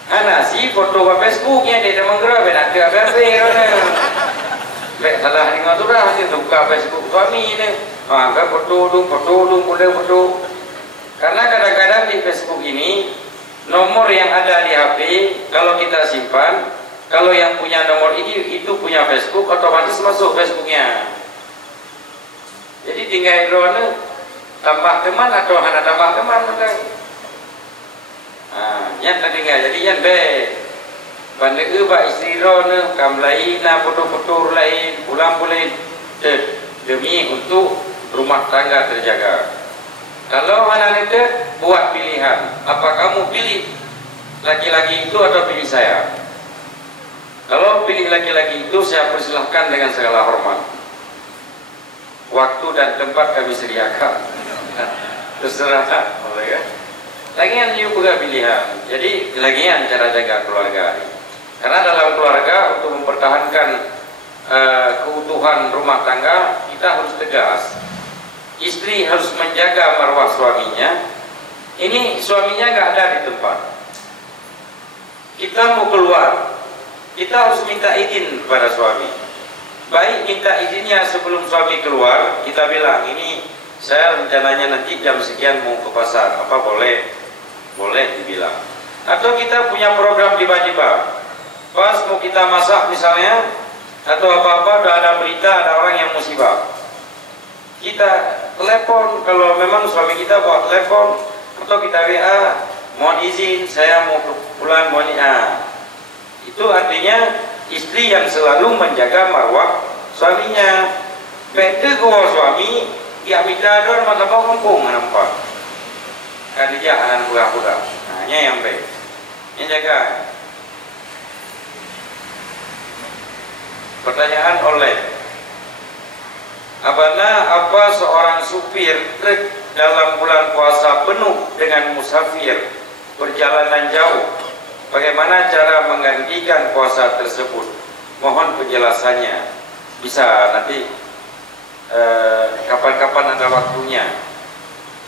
Anak si foto di Facebook yang dia menggerak nak ke api kan. Lek salah dengan tu dah dia buka Facebook suami ni. Kan foto boleh foto. Karena kadang-kadang di Facebook ini nomor yang ada di HP kalau kita simpan, kalau yang punya nomor ini itu punya Facebook, otomatis masuk Facebooknya. Jadi tinggal drone tambah teman atau hanya tambah teman betul. Yang tertinggal jadi yang baik. Pada ubah istri drone kam lain, foto-foto lain, pulang boleh demi untuk rumah tangga terjaga. Kalau anak itu buat pilihan, apa kamu pilih laki-laki itu atau pilih saya? Kalau pilih laki-laki itu saya persilahkan dengan segala hormat. Waktu dan tempat kami sediakan. Terserah, boleh ya. Lagian juga pilihan. Jadi lagian cara jaga keluarga. Karena dalam keluarga untuk mempertahankan keutuhan rumah tangga kita harus tegas. Istri harus menjaga marwah suaminya. Ini suaminya nggak ada di tempat. Kita mau keluar, kita harus minta izin kepada suami. Baik minta izinnya sebelum suami keluar, kita bilang ini saya rencananya nanti jam sekian mau ke pasar, apa boleh? Boleh dibilang. Atau kita punya program tiba-tiba, pas mau kita masak misalnya, atau apa-apa udah ada berita ada orang yang musibah, kita telepon. Kalau memang suami kita buat telepon atau kita WA, mohon izin saya mau pulang, mohon itu artinya istri yang selalu menjaga marwah suaminya. Beda kalau suami dia minta dor mata mau kampung nampak kan dia anak budak-budak, hanya yang baik yang jaga. Pertanyaan oleh apa seorang supir truk dalam bulan puasa penuh dengan musafir perjalanan jauh, bagaimana cara menggantikan puasa tersebut? Mohon penjelasannya. Bisa nanti kapan-kapan ada waktunya.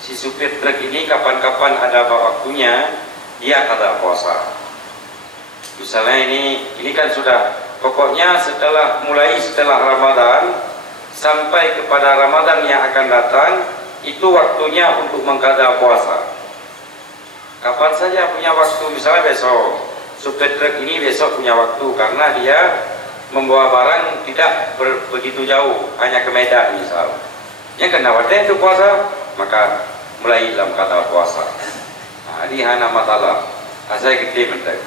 Si supir truk ini kapan-kapan ada waktunya dia kada puasa. Misalnya ini kan sudah pokoknya mulai setelah Ramadan sampai kepada Ramadan yang akan datang itu waktunya untuk mengkada puasa. Kapan saja punya waktu, misalnya besok supir truk ini besok punya waktu karena dia membawa barang tidak begitu jauh, hanya ke Medan misal. Yang kena waktu itu puasa, maka mulai dalam kata puasa. Nah, ini hanya masalah. Saya gede mentek.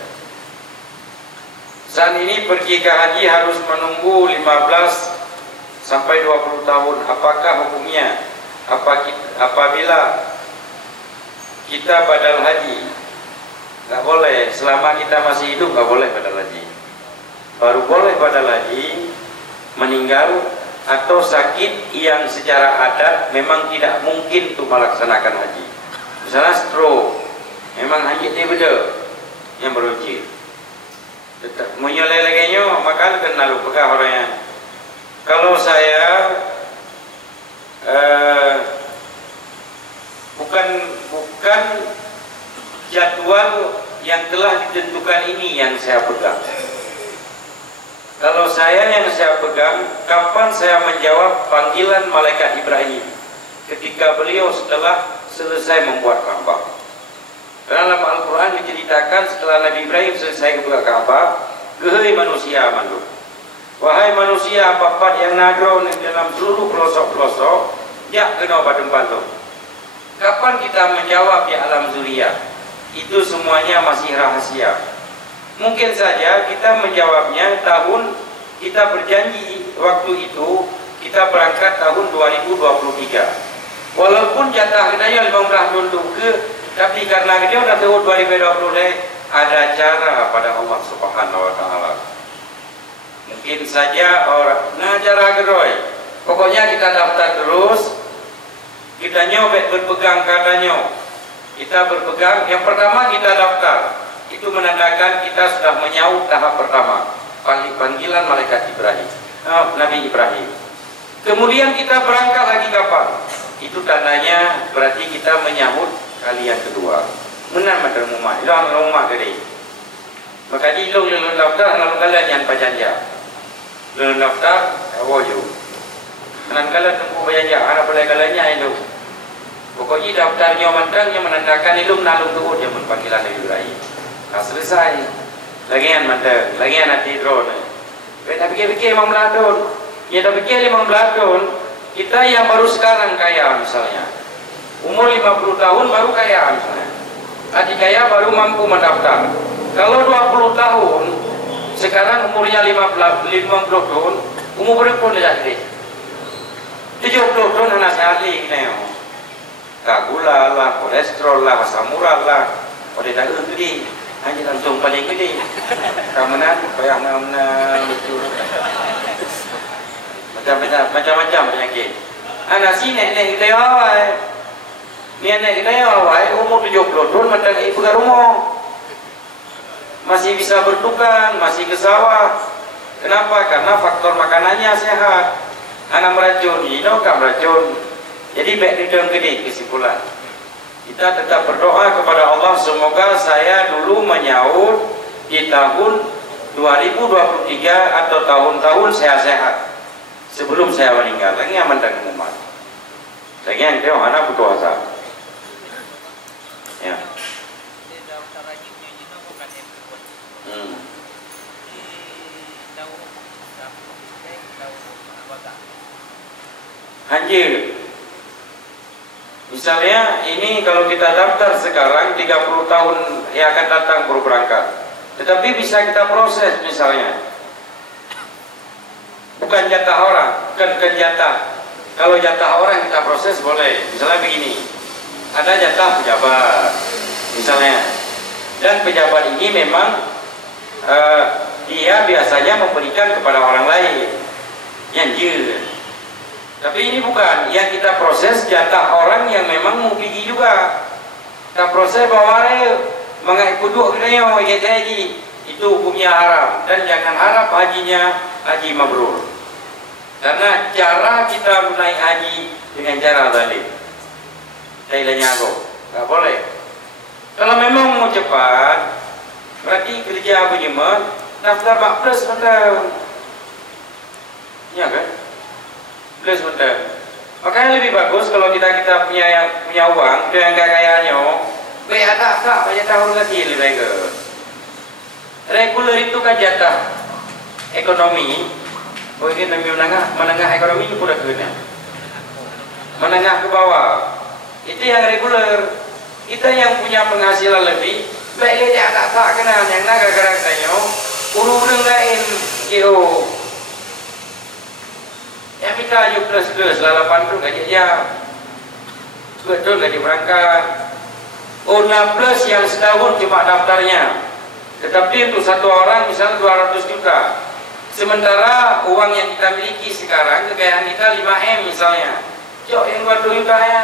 Saat ini pergi ke haji harus menunggu 15 sampai 20 tahun. Apakah hukumnya? Apabila kita badal haji? Nggak boleh. Selama kita masih hidup nggak boleh badal haji. Baru boleh badal haji meninggal atau sakit yang secara adat memang tidak mungkin untuk melaksanakan haji. Misalnya stroke, memang haji dia beda yang beruji. Menyelelekannya maka kena lupa orangnya. Kalau saya bukan jadwal yang telah ditentukan ini yang saya pegang. Kalau saya yang saya pegang, kapan saya menjawab panggilan malaikat Ibrahim ketika beliau setelah selesai membuat Ka'bah. Dalam Al-Quran diceritakan setelah Nabi Ibrahim selesai membuat Ka'bah, "Gehei manusia mandu, wahai manusia papat yang nadro dalam seluruh pelosok-pelosok, jak kena badem bantu." Kapan kita menjawab di alam zuriyah? Itu semuanya masih rahasia. Mungkin saja kita menjawabnya tahun kita berjanji waktu itu kita berangkat tahun 2023. Walaupun jatah kita 15 dulu tapi karena kita udah tahun 2020 ada cara pada Allah Subhanahu wa taala. Mungkin saja orang cara geroy. Pokoknya kita daftar terus. Kita nyobek berpegang katanya. Kita berpegang, yang pertama kita daftar. Itu menandakan kita sudah menyaut tahap pertama, panggilan malaikat Ibrahim, Nabi Ibrahim. Kemudian kita berangkat lagi kapan? Itu tandanya berarti kita menyahut kali yang kedua. Menan mater rumah, ilang rumah gede. Maka di ilung daftar lalu kalian yang pajanja. Lalu daftar, awoyo. Menan kalian tunggu pajanja, anak pelai kaliannya itu. Pokoknya daftarnya mantang yang menandakan ilung nalung tuh dia panggilan Nabi Ibrahim. Nah, selesai. Lagian mantap, lagian nanti drone. Kita pikir-pikir 15 tahun. Ya tapi pikir 15 tahun, kita yang baru sekarang kaya misalnya. Umur 50 tahun baru kaya misalnya. Adik kaya baru mampu mendaftar. Kalau 20 tahun, sekarang umurnya 50 tahun, umur berapa dia jadi? 70 tahun anak sekali nih. Gula lah, kolesterol lah, asam urat lah, pada daun gede. Hanya langsung paling gede. Kemudian kayak betul. Macam-macam penyakit. Anak si nenek kita awal. nenek kita ya awal umur 70 tahun matang ibu ke rumah masih bisa bertukang, masih ke sawah. Kenapa? Karena faktor makanannya sehat. Anak meracun, gak meracun. Jadi baik return gede kesimpulan. Kita tetap berdoa kepada Allah semoga saya dulu menyaut di tahun 2023 atau tahun-tahun sehat-sehat sebelum saya meninggal. Lagi aman dan umat. Lagi yang dia anak butuh asa. Ya. Anjir. Misalnya ini kalau kita daftar sekarang 30 tahun yang akan datang baru berangkat. Tetapi bisa kita proses misalnya. Bukan jatah orang, bukan jatah. Kalau jatah orang kita proses boleh. Misalnya begini. Ada jatah pejabat misalnya. Dan pejabat ini memang dia biasanya memberikan kepada orang lain. Anjir. Tapi ini bukan, yang kita proses jatah orang yang memang mau pergi juga. Kita proses bahwa mengenai kuduk kena haji, itu hukumnya haram dan jangan harap hajinya haji mabrur. Karena cara kita menaik haji dengan cara zalim. Tailanya aku, nggak boleh. Kalau memang mau cepat, berarti kerja begini, daftar bakpres betul. Ya kan? Plus betul. Makanya lebih bagus kalau kita punya uang, dia yang kayaknya, tak banyak tahun lagi lebih baik. Reguler itu kan jatah ekonomi. Mungkin menengah ekonomi itu udah kena. Menengah ke bawah. Itu yang reguler. Kita yang punya penghasilan lebih, baik dia tak kena yang naga gara-garanya, urung lain, yo. Ya kita ayo plus lalapan tu gaji dia betul gaji berangkat. Una plus yang setahun cuma daftarnya, tetapi untuk satu orang misalnya 200 juta. Sementara uang yang kita miliki sekarang kekayaan kita 5M misalnya, jauh yang 20 juta ya.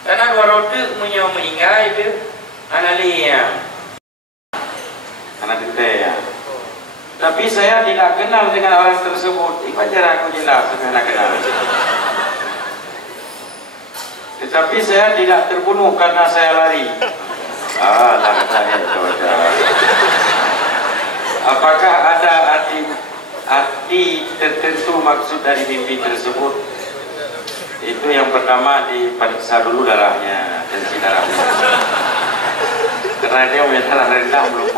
Karena 200 meninggal itu analia anak kita ya. Tapi saya tidak kenal dengan orang tersebut. Wajar aku jelas saya kenal. Tetapi saya tidak terbunuh karena saya lari. Lah saya coba. Apakah ada arti tertentu maksud dari mimpi tersebut? Itu yang pertama diperiksa dulu darahnya, tensi darahnya. Karena dia punya darah rendah belum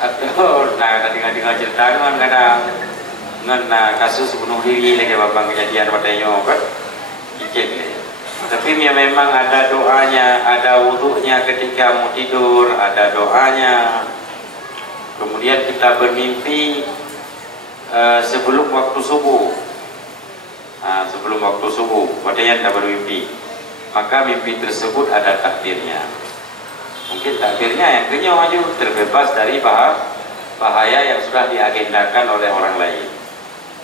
atau dengar cerita kan kadang kasus bunuh diri lagi babang kejadian padanya kan dicek. Tapi memang ada doanya, ada wudunya ketika mau tidur, ada doanya. Kemudian kita bermimpi sebelum waktu subuh. Sebelum waktu subuh padanya kita bermimpi, maka mimpi tersebut ada takdirnya. Mungkin takdirnya yang kenyang maju terbebas dari bahaya yang sudah diagendakan oleh orang lain.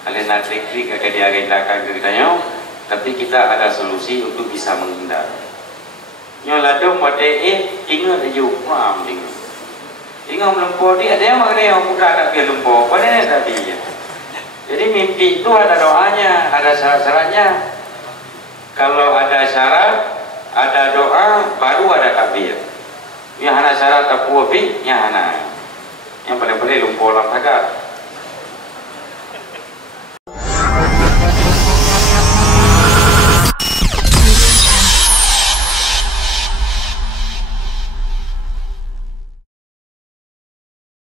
Kalian trik-trik akan diagendakan ceritanya, tapi kita ada solusi untuk bisa menghindar. Nyoladong pada tinggal aja pam tinggal melempor dia ada yang maknanya yang muda tak dia lempor pada tadi. Jadi mimpi itu ada doanya, ada syarat-syaratnya. Kalau ada syarat, ada doa, baru ada takbir. Yang hana syarat tak puapi, yang hana. Yang paling-paling lumpur lang agak.